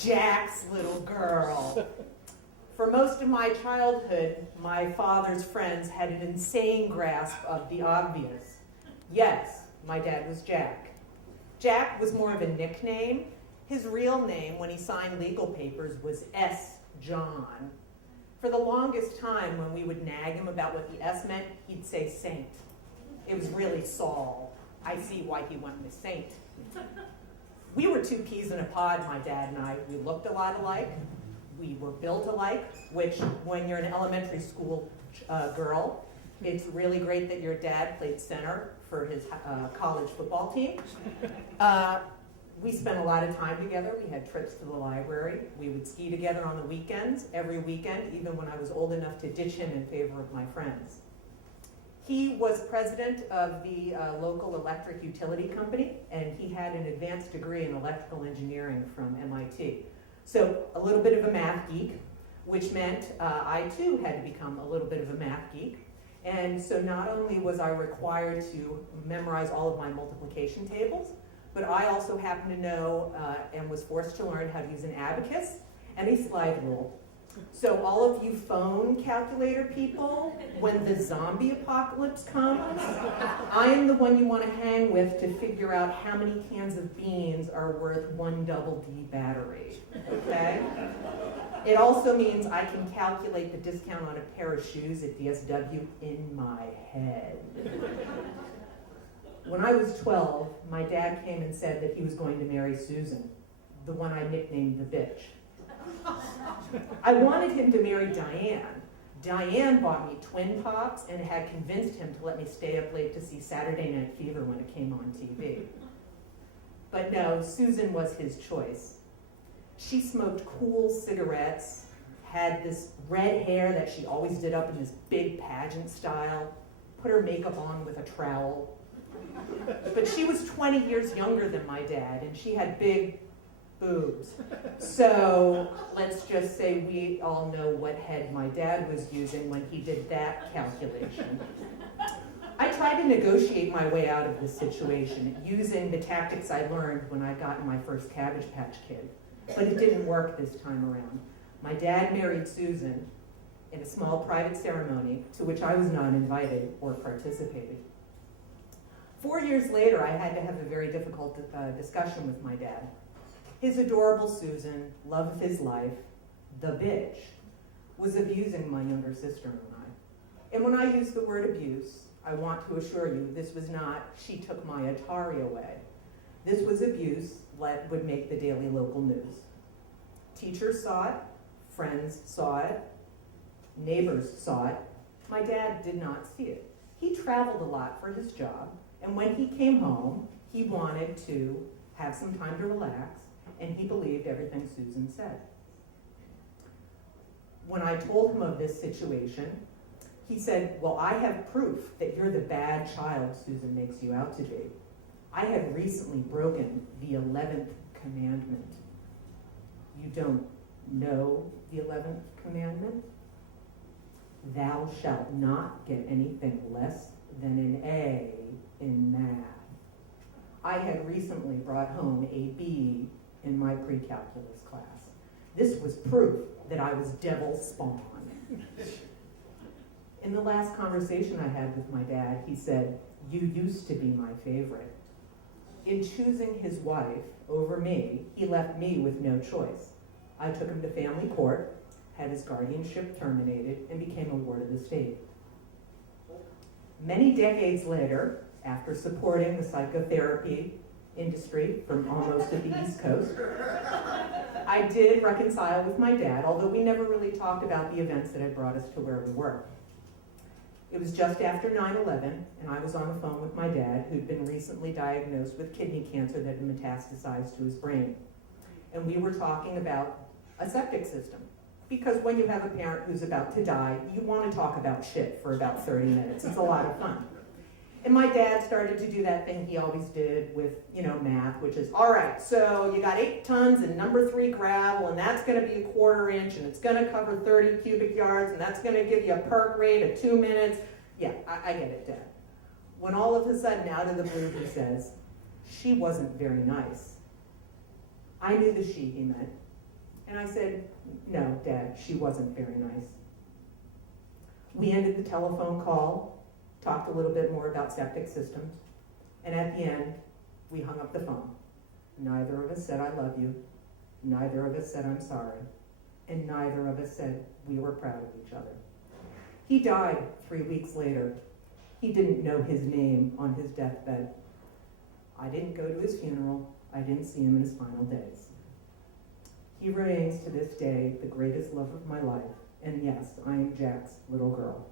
Jack's little girl. For most of my childhood, my father's friends had an insane grasp of the obvious. Yes, my dad was Jack. Jack was more of a nickname. His real name, when he signed legal papers, was S. John. For the longest time, when we would nag him about what the S meant, he'd say Saint. It was really Saul. I see why he went with Saint. We were two peas in a pod, my dad and I. We looked a lot alike. We were built alike, which when you're an elementary school girl, it's really great that your dad played center for his college football team. We spent a lot of time together. We had trips to the library. We would ski together on the weekends, every weekend, even when I was old enough to ditch him in favor of my friends. He was president of the local electric utility company, and he had an advanced degree in electrical engineering from MIT. So a little bit of a math geek, which meant I too had to become a little bit of a math geek. And so not only was I required to memorize all of my multiplication tables, but I also happened to know and was forced to learn how to use an abacus and a slide rule. So all of you phone calculator people, when the zombie apocalypse comes, I am the one you want to hang with to figure out how many cans of beans are worth one double D battery, okay? It also means I can calculate the discount on a pair of shoes at DSW in my head. When I was 12, my dad came and said that he was going to marry Susan, the one I nicknamed the bitch. I wanted him to marry Diane. Diane bought me twin pops and had convinced him to let me stay up late to see Saturday Night Fever when it came on TV. But no, Susan was his choice. She smoked cool cigarettes, had this red hair that she always did up in this big pageant style, put her makeup on with a trowel. But she was 20 years younger than my dad, and she had big boobs. So let's just say we all know what head my dad was using when he did that calculation. I tried to negotiate my way out of this situation using the tactics I learned when I got in my first Cabbage Patch Kid, but it didn't work this time around. My dad married Susan in a small private ceremony to which I was not invited or participated. 4 years later, I had to have a very difficult discussion with my dad. His adorable Susan, love of his life, the bitch, was abusing my younger sister and I. And when I use the word abuse, I want to assure you this was not, she took my Atari away. This was abuse that would make the daily local news. Teachers saw it, friends saw it, neighbors saw it. My dad did not see it. He traveled a lot for his job, and when he came home, he wanted to have some time to relax, and he believed everything Susan said. When I told him of this situation, he said, well, I have proof that you're the bad child Susan makes you out to be. I have recently broken the 11th commandment. You don't know the 11th commandment? Thou shalt not get anything less than an A in math. I had recently brought home a B in my pre-calculus class. This was proof that I was devil spawn. In the last conversation I had with my dad, he said, you used to be my favorite. In choosing his wife over me, he left me with no choice. I took him to family court, had his guardianship terminated, and became a ward of the state. Many decades later, after supporting the psychotherapy industry from almost at the East Coast, I did reconcile with my dad, although we never really talked about the events that had brought us to where we were. It was just after 9/11, and I was on the phone with my dad, who'd been recently diagnosed with kidney cancer that had metastasized to his brain. And we were talking about a septic system. Because when you have a parent who's about to die, you want to talk about shit for about 30 minutes. It's a lot of fun. And my dad started to do that thing he always did with, math, which is, all right, so you got 8 tons and number 3 gravel, and that's going to be a 1/4 inch, and it's going to cover 30 cubic yards, and that's going to give you a perk rate of 2 minutes. Yeah, I get it, Dad. When all of a sudden, out of the blue, he says, she wasn't very nice. I knew the she he meant. And I said, no, Dad, she wasn't very nice. We ended the telephone call, talked a little bit more about septic systems, and at the end, we hung up the phone. Neither of us said, I love you. Neither of us said, I'm sorry. And neither of us said we were proud of each other. He died 3 weeks later. He didn't know his name on his deathbed. I didn't go to his funeral. I didn't see him in his final days. He remains to this day the greatest love of my life. And yes, I am Jack's little girl.